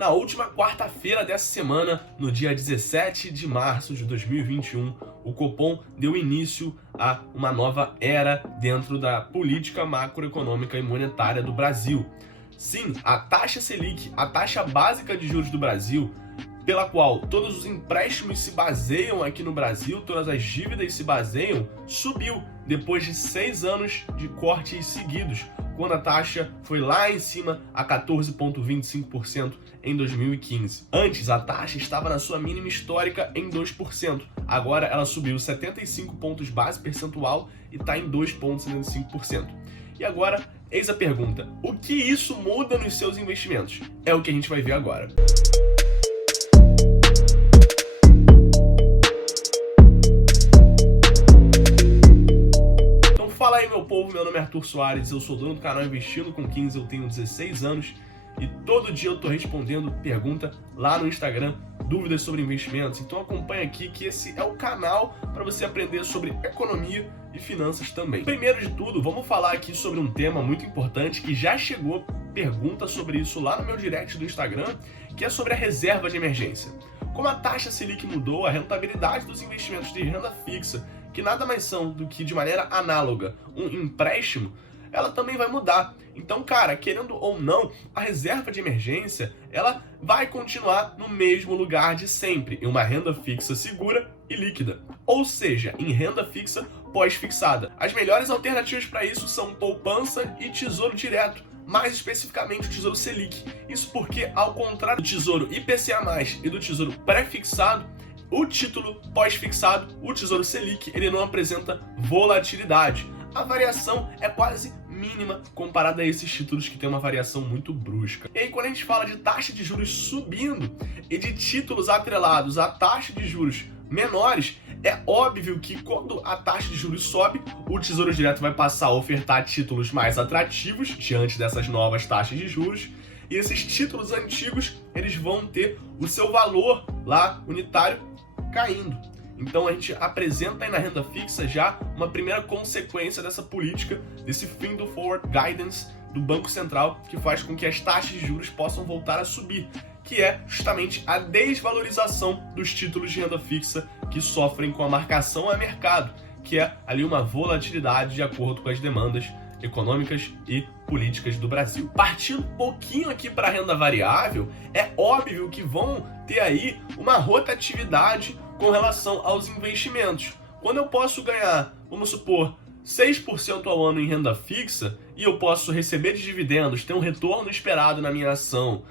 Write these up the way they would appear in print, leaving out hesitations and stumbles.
Na última quarta-feira dessa semana, no dia 17 de março de 2021, o Copom deu início a uma nova era dentro da política macroeconômica e monetária do Brasil. Sim, a taxa Selic, a taxa básica de juros do Brasil, pela qual todos os empréstimos se baseiam aqui no Brasil, todas as dívidas se baseiam, subiu depois de 6 anos de cortes seguidos, quando a taxa foi lá em cima a 14,25% em 2015. Antes, a taxa estava na sua mínima histórica em 2%. Agora ela subiu 75 pontos base percentual e está em 2,75%. E agora, eis a pergunta: o que isso muda nos seus investimentos? É o que a gente vai ver agora. Fala aí, meu povo, meu nome é Arthur Soares, eu sou dono do canal Investindo com 15, eu tenho 16 anos e todo dia eu tô respondendo pergunta lá no Instagram, dúvidas sobre investimentos. Então acompanha aqui que esse é o canal para você aprender sobre economia e finanças também. Primeiro de tudo, vamos falar aqui sobre um tema muito importante que já chegou pergunta sobre isso lá no meu direct do Instagram, que é sobre a reserva de emergência. Como a taxa Selic mudou, a rentabilidade dos investimentos de renda fixa, que nada mais são do que de maneira análoga um empréstimo, ela também vai mudar. Então, cara, querendo ou não, a reserva de emergência, ela vai continuar no mesmo lugar de sempre, em uma renda fixa segura e líquida. Ou seja, em renda fixa pós-fixada. As melhores alternativas para isso são poupança e tesouro direto, mais especificamente o Tesouro Selic. Isso porque, ao contrário do Tesouro IPCA+, e do Tesouro pré-fixado, o título pós-fixado, o Tesouro Selic, ele não apresenta volatilidade. A variação é quase mínima comparada a esses títulos que tem uma variação muito brusca. E aí, quando a gente fala de taxa de juros subindo e de títulos atrelados a taxa de juros menores, é óbvio que quando a taxa de juros sobe, o Tesouro Direto vai passar a ofertar títulos mais atrativos diante dessas novas taxas de juros, e esses títulos antigos, eles vão ter o seu valor lá unitário caindo. Então a gente apresenta aí na renda fixa já uma primeira consequência dessa política, desse fim do forward guidance do Banco Central, que faz com que as taxas de juros possam voltar a subir, que é justamente a desvalorização dos títulos de renda fixa que sofrem com a marcação a mercado, que é ali uma volatilidade de acordo com as demandas econômicas e políticas do Brasil. Partindo um pouquinho aqui para a renda variável, é óbvio que vão ter aí uma rotatividade com relação aos investimentos. Quando eu posso ganhar, vamos supor, 6% ao ano em renda fixa e eu posso receber de dividendos, ter um retorno esperado na minha ação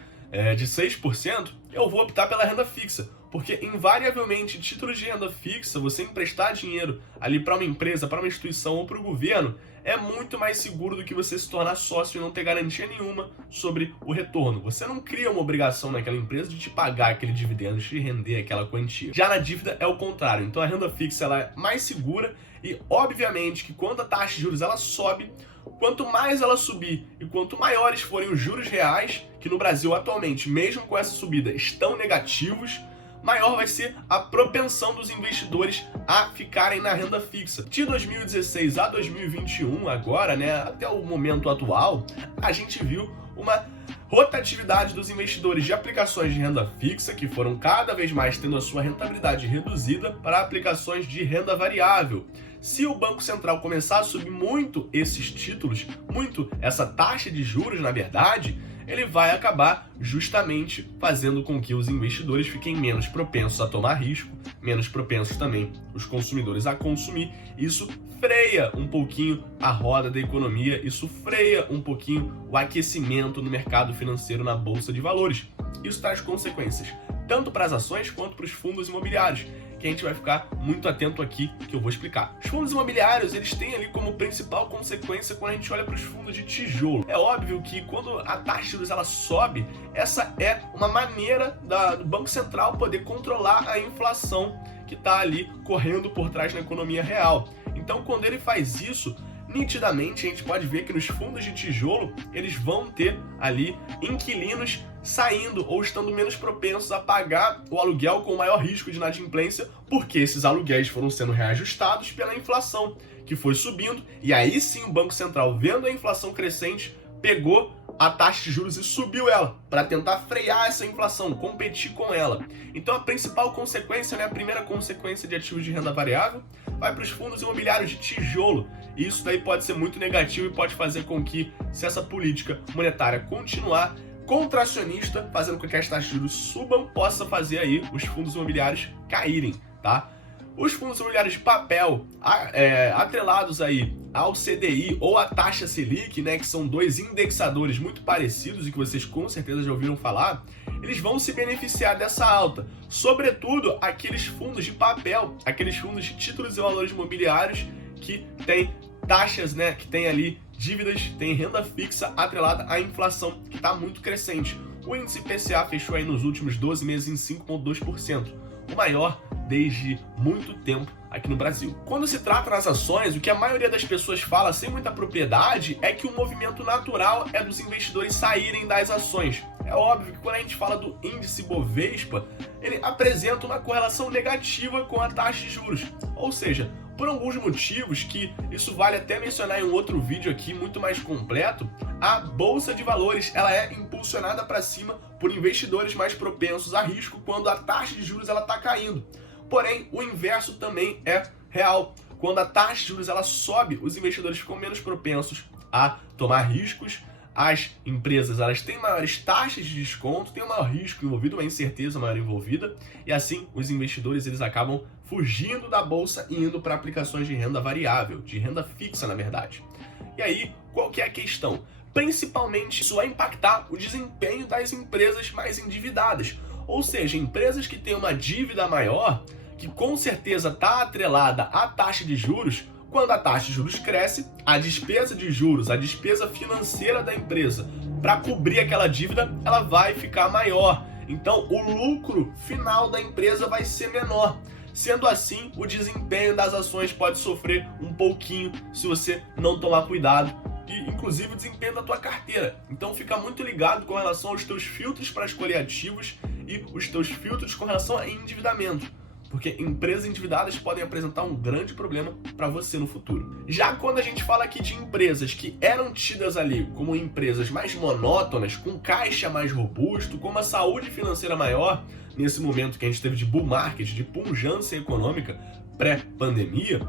de 6%, eu vou optar pela renda fixa, porque invariavelmente títulos de renda fixa, você emprestar dinheiro ali para uma empresa, para uma instituição ou para o governo, é muito mais seguro do que você se tornar sócio e não ter garantia nenhuma sobre o retorno. Você não cria uma obrigação naquela empresa de te pagar aquele dividendo, de te render aquela quantia. Já na dívida é o contrário. Então a renda fixa ela é mais segura e obviamente que quando a taxa de juros ela sobe, quanto mais ela subir e quanto maiores forem os juros reais, que no Brasil atualmente, mesmo com essa subida, estão negativos, maior vai ser a propensão dos investidores a ficarem na renda fixa. De 2016 a 2021, agora, até o momento atual, a gente viu uma rotatividade dos investidores de aplicações de renda fixa, que foram cada vez mais tendo a sua rentabilidade reduzida, para aplicações de renda variável. Se o Banco Central começar a subir muito esses títulos, muito essa taxa de juros, na verdade, ele vai acabar justamente fazendo com que os investidores fiquem menos propensos a tomar risco, menos propensos também os consumidores a consumir. Isso freia um pouquinho a roda da economia, isso freia um pouquinho o aquecimento no mercado financeiro, na bolsa de valores. Isso traz consequências tanto para as ações quanto para os fundos imobiliários, que a gente vai ficar muito atento aqui, que eu vou explicar. Os fundos imobiliários, eles têm ali como principal consequência quando a gente olha para os fundos de tijolo. É óbvio que quando a taxa de juros ela sobe, essa é uma maneira do Banco Central poder controlar a inflação que está ali correndo por trás na economia real. Então, quando ele faz isso, nitidamente a gente pode ver que nos fundos de tijolo eles vão ter ali inquilinos saindo ou estando menos propensos a pagar o aluguel com maior risco de inadimplência, porque esses aluguéis foram sendo reajustados pela inflação, que foi subindo, e aí sim o Banco Central, vendo a inflação crescente, pegou a taxa de juros e subiu ela, para tentar frear essa inflação, competir com ela. Então a principal consequência, né, a primeira consequência de ativos de renda variável, vai para os fundos imobiliários de tijolo. E isso daí pode ser muito negativo e pode fazer com que, se essa política monetária continuar contracionista, fazendo com que as taxas de juros subam, possa fazer aí os fundos imobiliários caírem, tá? Os fundos imobiliários de papel, atrelados aí ao CDI ou à taxa Selic, né, que são dois indexadores muito parecidos e que vocês com certeza já ouviram falar, eles vão se beneficiar dessa alta. Sobretudo aqueles fundos de papel, aqueles fundos de títulos e valores imobiliários que têm taxas, né, que tem ali dívidas, tem renda fixa atrelada à inflação, que está muito crescente. O índice IPCA fechou aí nos últimos 12 meses em 5,2%, o maior desde muito tempo aqui no Brasil. Quando se trata das ações, o que a maioria das pessoas fala sem muita propriedade é que o movimento natural é dos investidores saírem das ações. É óbvio que quando a gente fala do índice Bovespa, ele apresenta uma correlação negativa com a taxa de juros. Ou seja, por alguns motivos, que isso vale até mencionar em um outro vídeo aqui muito mais completo, a Bolsa de Valores ela é impulsionada para cima por investidores mais propensos a risco quando a taxa de juros ela está caindo. Porém, o inverso também é real. Quando a taxa de juros ela sobe, os investidores ficam menos propensos a tomar riscos. As empresas elas têm maiores taxas de desconto, tem um maior risco envolvido, uma incerteza maior envolvida, e assim os investidores eles acabam fugindo da bolsa e indo para aplicações de renda variável, de renda fixa na verdade. E aí, qual que é a questão? Principalmente isso vai impactar o desempenho das empresas mais endividadas, ou seja, empresas que têm uma dívida maior, que com certeza está atrelada à taxa de juros. Quando a taxa de juros cresce, a despesa de juros, a despesa financeira da empresa para cobrir aquela dívida, ela vai ficar maior. Então, o lucro final da empresa vai ser menor. Sendo assim, o desempenho das ações pode sofrer um pouquinho se você não tomar cuidado, e inclusive o desempenho da tua carteira. Então, fica muito ligado com relação aos teus filtros para escolher ativos e os teus filtros com relação a endividamento. Porque empresas endividadas podem apresentar um grande problema para você no futuro. Já quando a gente fala aqui de empresas que eram tidas ali como empresas mais monótonas, com caixa mais robusto, com uma saúde financeira maior, nesse momento que a gente teve de bull market, de pujança econômica pré-pandemia,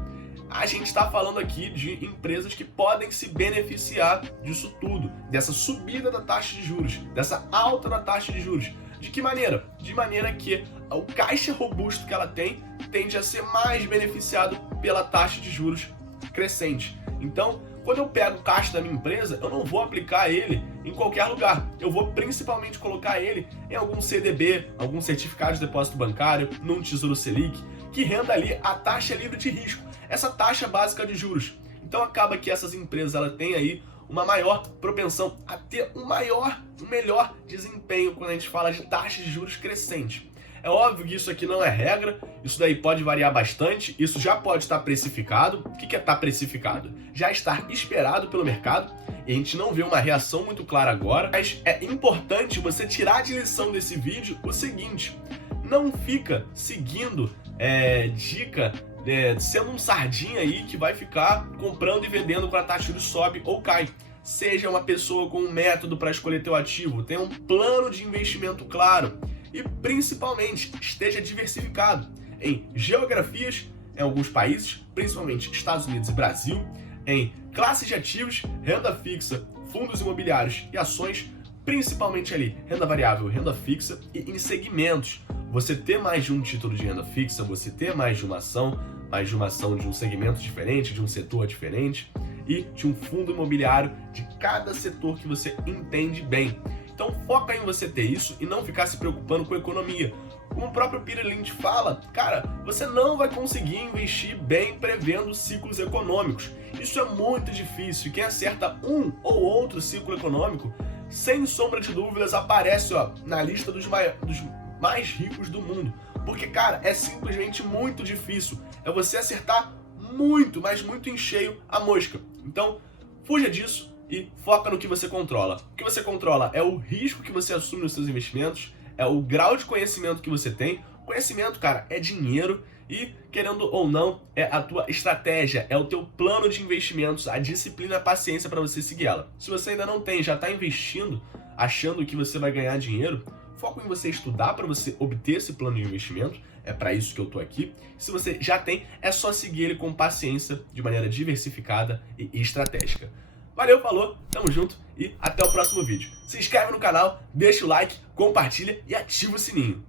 a gente está falando aqui de empresas que podem se beneficiar disso tudo, dessa subida da taxa de juros, dessa alta da taxa de juros. De que maneira? De maneira que o caixa robusto que ela tem tende a ser mais beneficiado pela taxa de juros crescente. Então, quando eu pego o caixa da minha empresa, eu não vou aplicar ele em qualquer lugar. Eu vou principalmente colocar ele em algum CDB, algum certificado de depósito bancário, num Tesouro Selic, que renda ali a taxa livre de risco, essa taxa básica de juros. Então acaba que essas empresas ela têm aí uma maior propensão a ter um melhor desempenho quando a gente fala de taxa de juros crescente. É óbvio que isso aqui não é regra, isso daí pode variar bastante, isso já pode estar precificado. O que é estar precificado? Já estar esperado pelo mercado, e a gente não vê uma reação muito clara agora, mas é importante você tirar de lição desse vídeo o seguinte: não fica seguindo dica, sendo um sardinha aí que vai ficar comprando e vendendo quando a taxa de juros sobe ou cai. Seja uma pessoa com um método para escolher teu ativo, tenha um plano de investimento claro e principalmente esteja diversificado em geografias, em alguns países, principalmente Estados Unidos e Brasil, em classes de ativos, renda fixa, fundos imobiliários e ações, principalmente ali renda variável, renda fixa, e em segmentos. Você ter mais de um título de renda fixa, você ter mais de uma ação de um segmento diferente, de um setor diferente, e de um fundo imobiliário de cada setor que você entende bem. Então foca em você ter isso e não ficar se preocupando com a economia. Como o próprio Peter Lynch fala, cara, você não vai conseguir investir bem prevendo ciclos econômicos. Isso é muito difícil, e quem acerta um ou outro ciclo econômico, sem sombra de dúvidas, aparece na lista dos mais ricos do mundo. Porque, cara, é simplesmente muito difícil. É você acertar muito, mas muito em cheio a mosca. Então, fuja disso e foca no que você controla. O que você controla é o risco que você assume nos seus investimentos, é o grau de conhecimento que você tem. Conhecimento, cara, é dinheiro, E, querendo ou não, é a tua estratégia, é o teu plano de investimentos, a disciplina, a paciência para você seguir ela. Se você ainda não tem, já está investindo, achando que você vai ganhar dinheiro, foco em você estudar para você obter esse plano de investimento, é para isso que eu tô aqui. Se você já tem, é só seguir ele com paciência, de maneira diversificada e estratégica. Valeu, falou, tamo junto e até o próximo vídeo. Se inscreve no canal, deixa o like, compartilha e ativa o sininho.